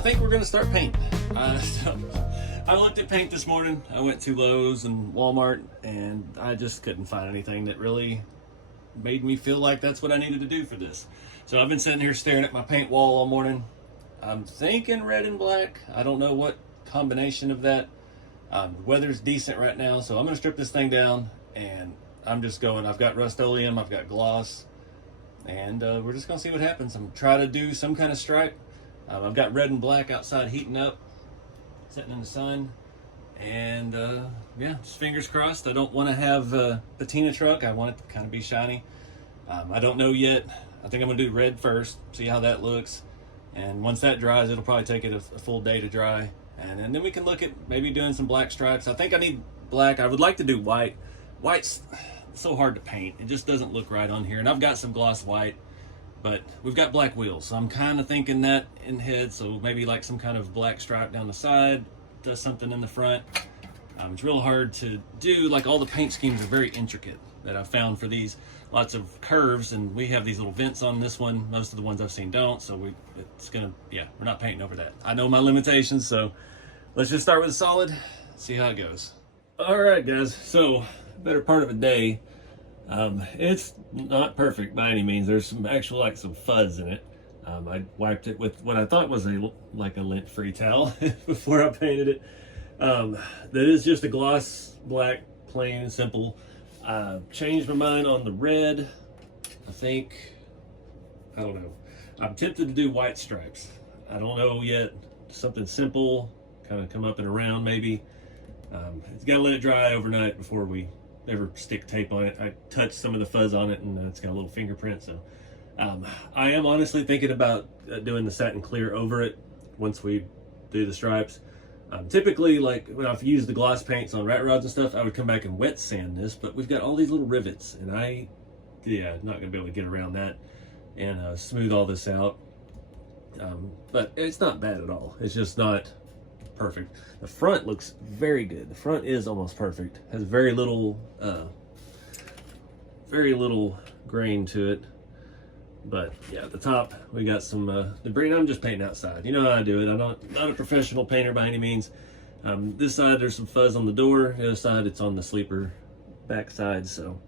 I think we're gonna start painting. I looked at paint this morning. I went to Lowe's and Walmart, and I just couldn't find anything that really made me feel like that's what I needed to do for this. So I've been sitting here staring at my paint wall all morning. I'm thinking red and black. I don't know what combination of that. The weather's decent right now, so I'm gonna strip this thing down, and I'm just going. I've got Rust-Oleum, I've got gloss, and we're just gonna see what happens. I'm trying to do some kind of stripe. I've got red and black outside heating up, sitting in the sun, and yeah, just fingers crossed. I don't want to have a patina truck. I want it to kind of be shiny. I don't know yet. I think I'm gonna do red first, see how that looks, and once that dries, it'll probably take it a full day to dry, and then we can look at maybe doing some black stripes. I think I need black. I would like to do white. White's so hard to paint. It just doesn't look right on here, and I've got some gloss white, but we've got black wheels, so I'm kind of thinking that in head. So maybe like some kind of black stripe down the side, does something in the front. It's real hard to do. Like, all the paint schemes are very intricate that I've found for these. Lots of curves, and we have these little vents on this one. Most of the ones I've seen don't, so we're not painting over that. I know my limitations, so let's just start with a solid, see how it goes. All right, guys, so better part of a day. It's not perfect by any means. There's some some fuzz in it. I wiped it with what I thought was a lint-free towel before I painted it. That is just a gloss black, plain and simple. Changed my mind on the red. I don't know. I'm tempted to do white stripes. I don't know yet. Something simple, kind of come up and around maybe. It's got to let it dry overnight before we ever stick tape on it. I touched some of the fuzz on it, and it's got a little fingerprint. So I am honestly thinking about doing the satin clear over it once we do the stripes. Typically, like when I've used the gloss paints on rat rods and stuff, I would come back and wet sand this, but we've got all these little rivets, and not gonna be able to get around that and smooth all this out. But it's not bad at all. It's just not perfect. The front looks very good. The front is almost perfect. Has very little grain to it. But yeah, at the top we got some debris. I'm just painting outside. You know how I do it. I'm not a professional painter by any means. This side there's some fuzz on the door. The other side it's on the sleeper back side. So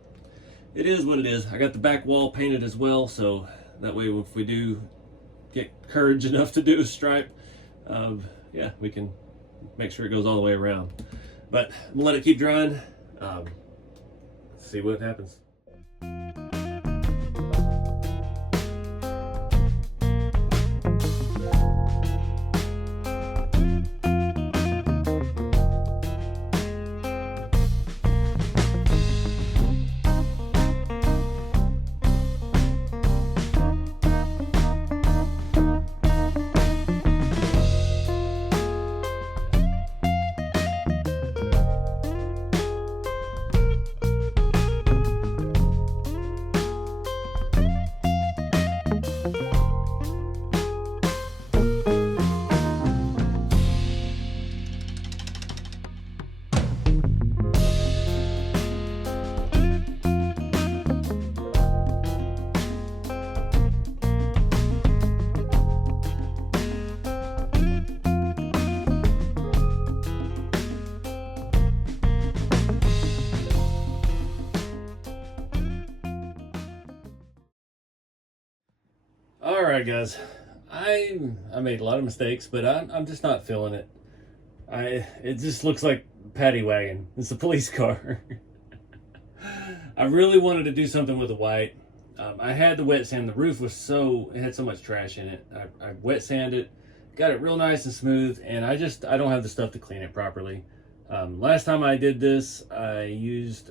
it is what it is. I got the back wall painted as well, so that way if we do get courage enough to do a stripe, yeah, we can make sure it goes all the way around. But I'm gonna let it keep drying. See what happens. All right, guys, I made a lot of mistakes, but I'm just not feeling it. It just looks like paddy wagon. It's a police car. I really wanted to do something with the white. I had to wet sand. The roof was it had so much trash in it. I wet sanded it, got it real nice and smooth, and I don't have the stuff to clean it properly. Last time I did this, I used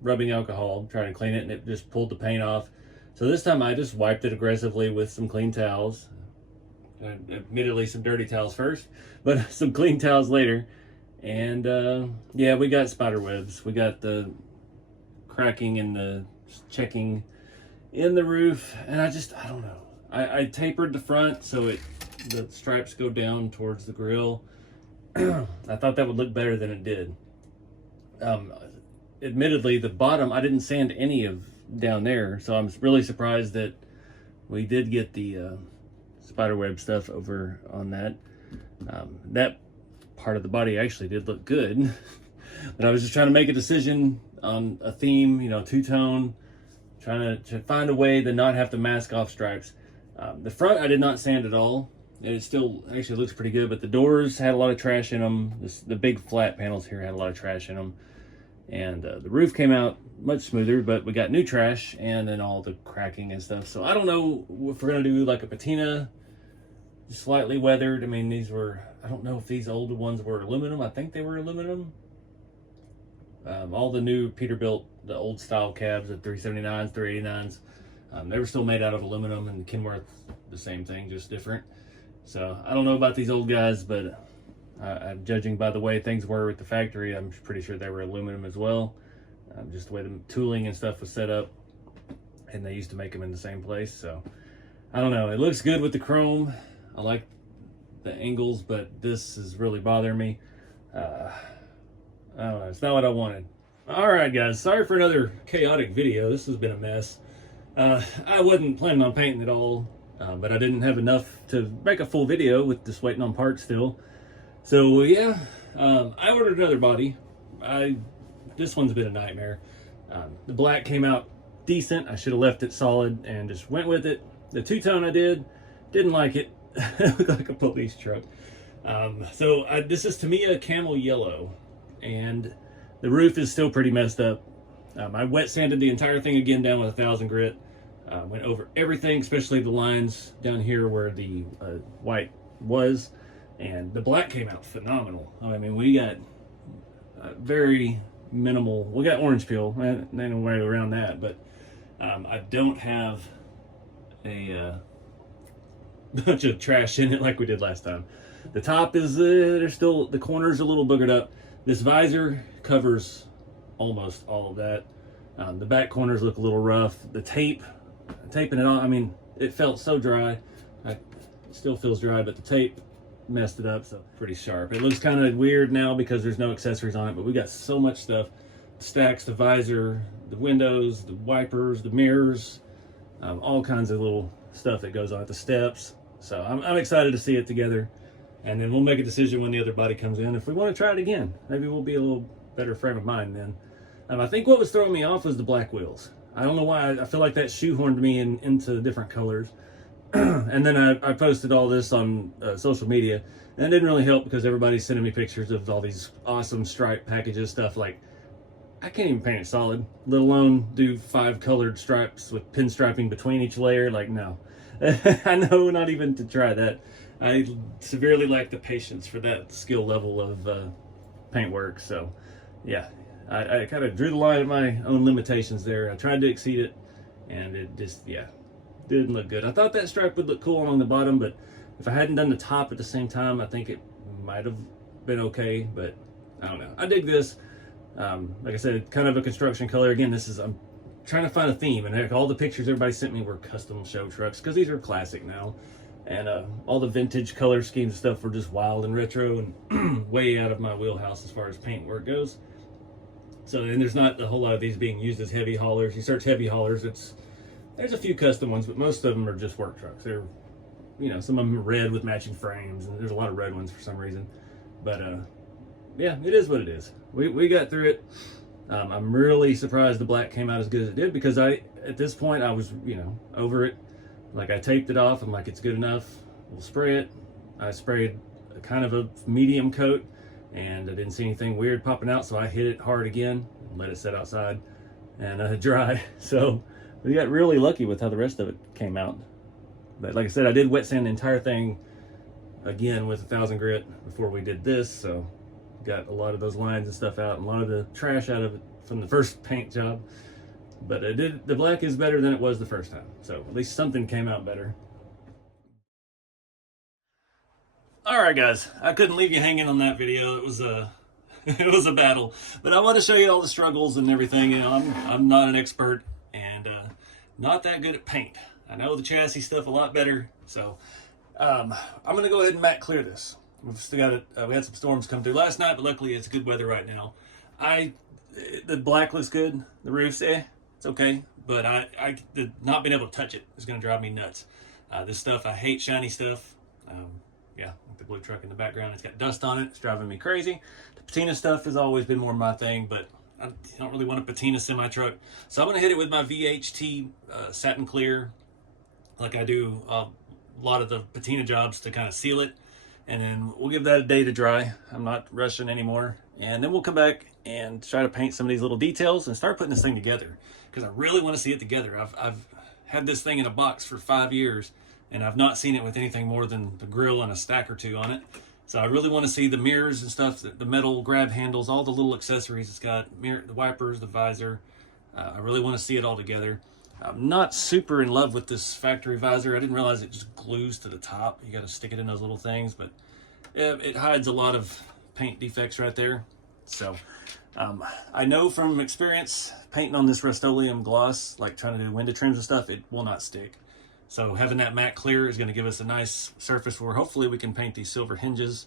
rubbing alcohol trying to clean it, and it just pulled the paint off. So this time I just wiped it aggressively with some clean towels. Admittedly some dirty towels first, but some clean towels later. And yeah, we got spider webs. We got the cracking and the checking in the roof. And I don't know. I tapered the front so the stripes go down towards the grill. I thought that would look better than it did. Admittedly, the bottom, I didn't sand any of down there, so I'm really surprised that we did get the spiderweb stuff over on that. That part of the body actually did look good. But I was just trying to make a decision on a theme, you know, two-tone, trying to find a way to not have to mask off stripes. The front I did not sand at all. It still actually looks pretty good, but the doors had a lot of trash in them. The big flat panels here had a lot of trash in them. And the roof came out much smoother, but we got new trash and then all the cracking and stuff. So I don't know if we're gonna do like a patina, slightly weathered. I mean, these were, I don't know if these older ones were aluminum. I think they were aluminum. All the new Peterbilt, the old style cabs, the 379s, 389s, they were still made out of aluminum, and Kenworth, the same thing, just different. So I don't know about these old guys, but I'm judging by the way things were at the factory, I'm pretty sure they were aluminum as well. Just the way the tooling and stuff was set up, and they used to make them in the same place. So I don't know. It looks good with the chrome. I like the angles, but this is really bothering me. I don't know, it's not what I wanted. Alright guys, sorry for another chaotic video. This has been a mess. I wasn't planning on painting at all, but I didn't have enough to make a full video with just waiting on parts still. So yeah, I ordered another body. This one's been a nightmare. The black came out decent. I should have left it solid and just went with it. The two-tone I didn't like it. It looked like a police truck. This is Tamiya Camel Yellow, and the roof is still pretty messed up. I wet sanded the entire thing again down with 1000 grit. Went over everything, especially the lines down here where the white was, and the black came out phenomenal. I mean, we got very minimal. We got orange peel, and no way around that. But I don't have a bunch of trash in it like we did last time. The top is there's still, the corners a little boogered up. This visor covers almost all of that. The back corners look a little rough. The taping it on, I mean, it felt so dry. It still feels dry, but the tape messed it up, so pretty sharp. It looks kind of weird now because there's no accessories on it, but we got so much stuff. The stacks, the visor, the windows, the wipers, the mirrors, all kinds of little stuff that goes on at the steps. So I'm excited to see it together. And then we'll make a decision when the other body comes in. If we want to try it again, maybe we'll be a little better frame of mind then. I think what was throwing me off was the black wheels. I don't know why. I feel like that shoehorned me into different colors. And then I posted all this on social media, and it didn't really help because everybody's sending me pictures of all these awesome stripe packages, stuff like, I can't even paint it solid, let alone do 5 colored stripes with pinstriping between each layer. Like, no. I know, not even to try that. I severely lack the patience for that skill level of paint work. So yeah, I kind of drew the line at my own limitations there. I tried to exceed it, and it just, yeah, didn't look good. I thought that stripe would look cool along the bottom, but if I hadn't done the top at the same time, I think it might have been okay, but I don't know. I dig this. Like I said, kind of a construction color. Again, I'm trying to find a theme, and heck, all the pictures everybody sent me were custom show trucks because these are classic now. And all the vintage color schemes and stuff were just wild and retro and way out of my wheelhouse as far as paint work goes. So, and there's not a whole lot of these being used as heavy haulers. You search heavy haulers, there's a few custom ones, but most of them are just work trucks. They're, you know, some of them are red with matching frames, and there's a lot of red ones for some reason. But yeah, it is what it is. We got through it. I'm really surprised the black came out as good as it did, because at this point I was, you know, over it. Like, I taped it off. I'm like, it's good enough. We'll spray it. I sprayed a kind of a medium coat, and I didn't see anything weird popping out, so I hit it hard again and let it set outside and dry. So we got really lucky with how the rest of it came out. But like I said, I did wet sand the entire thing again with 1000 grit before we did this, so got a lot of those lines and stuff out and a lot of the trash out of it from the first paint job. But the black is better than it was the first time, so at least something came out better. All right, guys, I couldn't leave you hanging on that video. It was a battle, but I want to show you all the struggles and everything. You know, I'm not an expert and not that good at paint. I know the chassis stuff a lot better, so I'm gonna go ahead and matte clear this. We've still got it. We had some storms come through last night, but luckily it's good weather right now. The black looks good. The roof's it's okay, but not being able to touch it is going to drive me nuts. This stuff, I hate shiny stuff. Yeah, like the blue truck in the background, it's got dust on it. It's driving me crazy. The patina stuff has always been more my thing, but I don't really want a patina semi-truck. So I'm going to hit it with my VHT satin clear, like I do a lot of the patina jobs, to kind of seal it. And then we'll give that a day to dry. I'm not rushing anymore. And then we'll come back and try to paint some of these little details and start putting this thing together, because I really want to see it together. I've had this thing in a box for 5 years, and I've not seen it with anything more than the grill and a stack or two on it. So I really want to see the mirrors and stuff, the metal grab handles, all the little accessories it's got, the wipers, the visor. I really want to see it all together. I'm not super in love with this factory visor. I didn't realize it just glues to the top. You got to stick it in those little things, but it hides a lot of paint defects right there. So I know from experience, painting on this Rust-Oleum gloss, like trying to do window trims and stuff, it will not stick. So having that matte clear is going to give us a nice surface where hopefully we can paint these silver hinges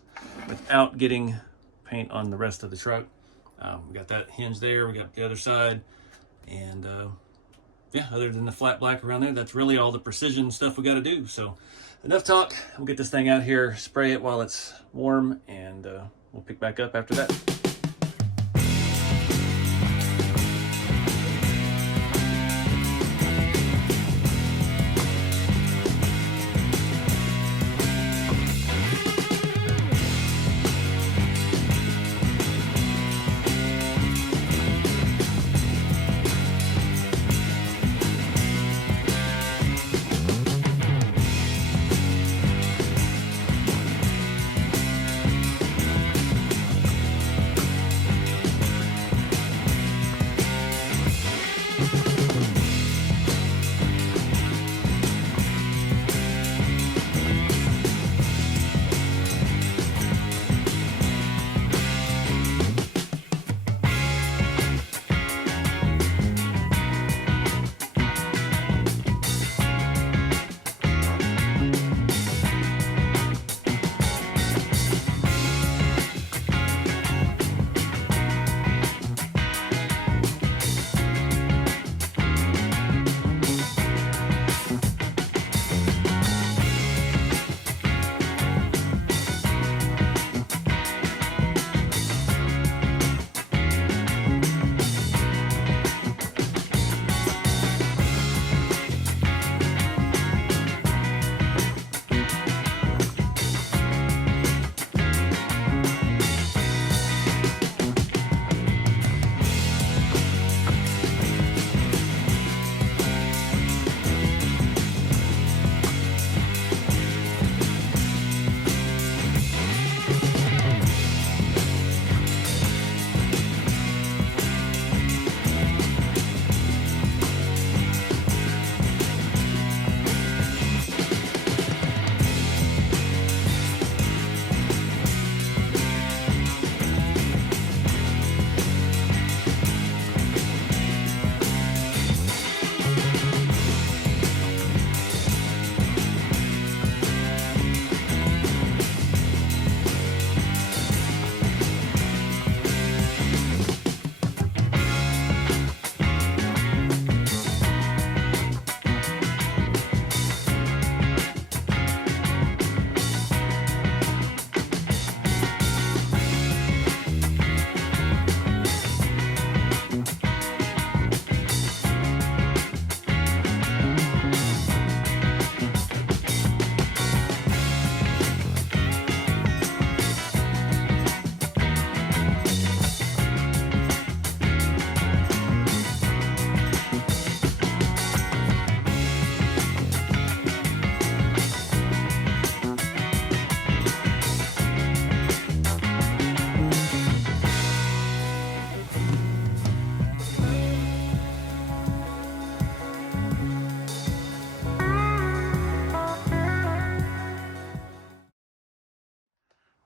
without getting paint on the rest of the truck. We got that hinge there, we got the other side, and yeah, other than the flat black around there, that's really all the precision stuff we got to do. So enough talk. We'll get this thing out here, spray it while it's warm, and we'll pick back up after that.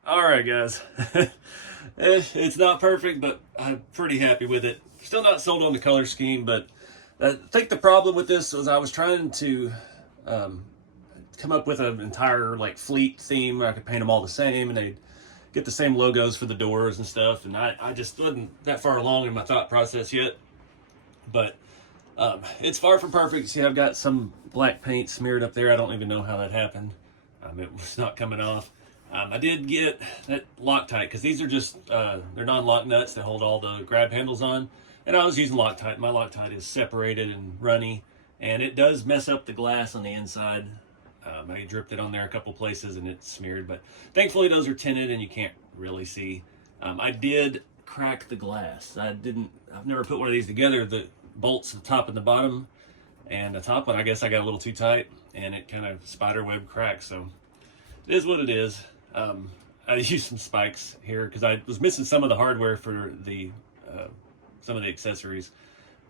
All right, guys. It's not perfect, but I'm pretty happy with it. Still not sold on the color scheme, but I think the problem with this was I was trying to come up with an entire like fleet theme where I could paint them all the same and they'd get the same logos for the doors and stuff. And I just wasn't that far along in my thought process yet. But It's far from perfect. See, I've got some black paint smeared up there. I don't even know how that happened. It was not coming off. I did get that Loctite, because these are just, they're non-lock nuts that hold all the grab handles on. And I was using Loctite. My Loctite is separated and runny, and it does mess up the glass on the inside. I dripped it on there a couple places and it's smeared, but thankfully those are tinted and you can't really see. I did crack the glass. I've never put one of these together. The bolts, the top and the bottom, and the top one, I guess I got a little too tight and it kind of spider web cracked. So it is what it is. I used some spikes here because I was missing some of the hardware for the some of the accessories,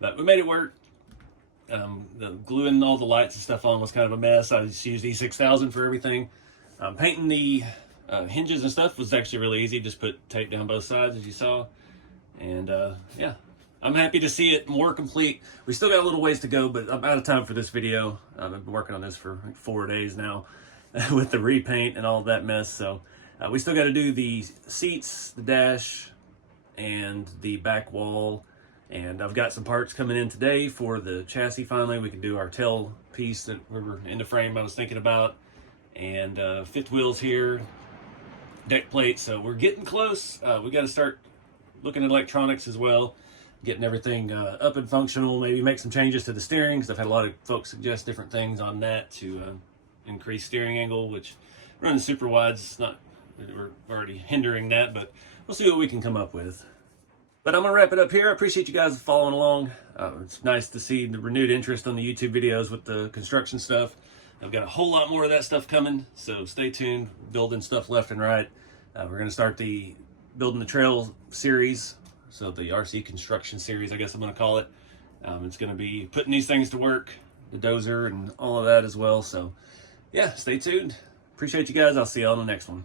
but we made it work. The gluing all the lights and stuff on was kind of a mess. I just used E6000 for everything. Painting the hinges and stuff was actually really easy. Just put tape down both sides, as you saw. And yeah, I'm happy to see it more complete. We still got a little ways to go, but I'm out of time for this video. I've been working on this for like 4 days now with the repaint and all that mess. So we still got to do the seats, the dash, and the back wall. And I've got some parts coming in today for the chassis. Finally, we can do our tail piece that we were in the frame I was thinking about. And fifth wheels here, deck plates. So we're getting close. We got to start looking at electronics as well, getting everything up and functional. Maybe make some changes to the steering, because I've had a lot of folks suggest different things on that to increase steering angle, which running super wide's not, we're already hindering that, but we'll see what we can come up with. But I'm going to wrap it up here. I appreciate you guys following along. It's nice to see the renewed interest on the YouTube videos with the construction stuff. I've got a whole lot more of that stuff coming, so stay tuned. Building stuff left and right. We're going to start the Building the Trail series, so the RC construction series, I guess I'm going to call it. It's going to be putting these things to work, the dozer and all of that as well. So yeah, stay tuned. Appreciate you guys. I'll see you on the next one.